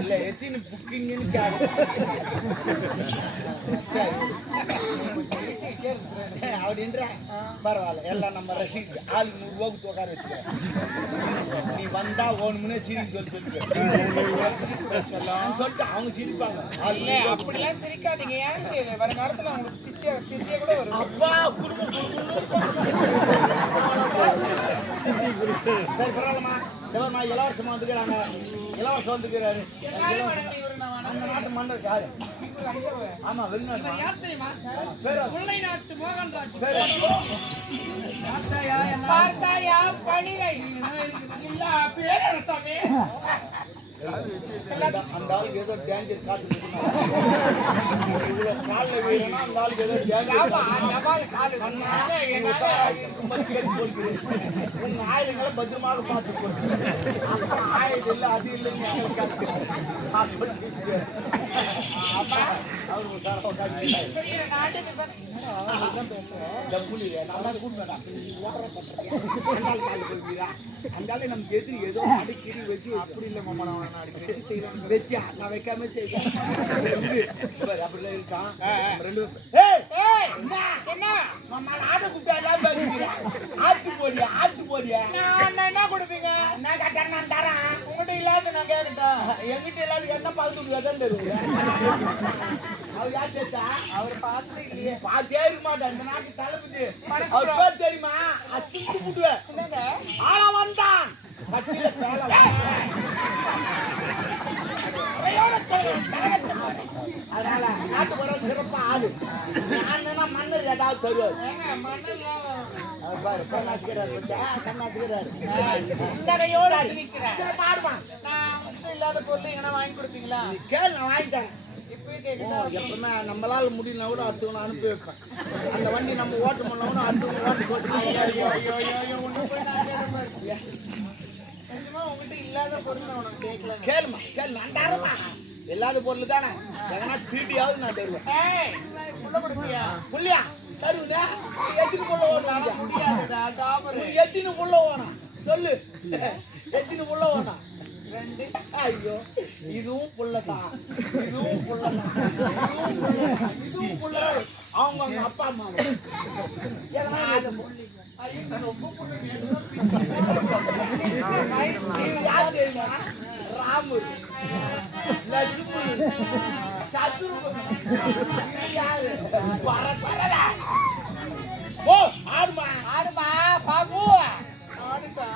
இல்ல எத்தனை புக்கிங்னு கேட்க சரி அப்படின்ற பரவாயில்ல எல்லாம் நம்ம ரசிக்கு ஆளுக்கு 100 ரூபாய்க்கு உட்கார வச்சுக்கிறேன். நீ வந்தா ஓணுமுன்னே சிரிக்க சொல்லிட்டு அவங்க சிரிப்பாங்க. அப்படிலாம் சிரிக்காதீங்க. ஏன் வர நேரத்துல அவங்களுக்கு சிரிச்சே கூட வரும். அப்பா குடும்பம் சரி பரவாயில்லம்மா. எவர்மா இலவசமா வந்துக்கிறாங்க. இலவசம் வந்துக்கிறாரு. அந்த நாட்டு மன்னர் யாரு? ஆமா வெளிநாட்டு நாட்டு மோகன்ராஜ். பார்த்தாயா பணிவை இல்ல பேரரசாமே. அந்த ஆளுக்கு ஏதோ டேஞ்சர் காத்து காலில் வீரனா அந்த ஆளுக்கு ஏதோ ஆயுதங்களை பத்திரமாக பார்த்து ஆயுதம் இல்லை அது இல்லைன்னு அந்த நமக்கு எதிரி ஏதோ அடிக்கடி வச்சு அப்படி இல்லை மாமா வச்சு செய்யலாம் வச்சு நான் வைக்காம செய்யலாம் அப்படிலாம் இருக்கான். ரெண்டு ஆட்டு குட்டா எல்லாம் ஆட்டு போடியா ஆட்டு போடியா என்ன கொடுப்பீங்க? என்ன கேட்டா நான் தரேன். உங்ககிட்ட இல்லாத நான் கேட்டுட்டேன். எங்கிட்ட இல்லாத என்ன பார்த்து விதான் தருவீங்க. அவர் யார் கேட்டா? அவர் பார்த்து இல்லையே பார்த்தே இருக்க மாட்டேன். இந்த நாட்டு தளபதி அவர் பேர் தெரியுமா? அச்சுட்டு புடுவேன். ஆளா வந்தான் கட்சியில அதனால நாட்டு வர சிறப்பா ஆளு மன்னர் ஏதாவது தருவார். இல்லாத பொருள் எங்கன்னா வாங்கி கொடுப்பீங்களா? கேள் நான் வாங்கி தரேன். எப்பவுமே நம்மளால முடியலனா கூட அடுத்தவங்க அனுப்பி வைப்பேன். அந்த வண்டி நம்ம ஓட்ட முடியல அடுத்தவங்க ஓட்ட உங்ககிட்ட இல்லாத பொருள் உனக்கு கேட்கல. கேளுமா கேளு நான் தரமா இல்லாத பொருள் தானே எங்கன்னா திருடியாவது நான் தருவேன். புள்ளியா தருவேன். எத்தனை புள்ள ஓடலாம் முடியாது. எத்தனை புள்ள ஓணும் சொல்லு. எத்தனை புள்ள ஓனா? 2. ஐயோ இதுவும் புள்ளதான் இதுவும் புள்ளதான் இதுவும் புள்ள. அவங்க அப்பா அம்மா ராமு லட்சுமி சத்ரு யாரு ஓ ஆடுமா ஆடுமா பாபு ஆடுதா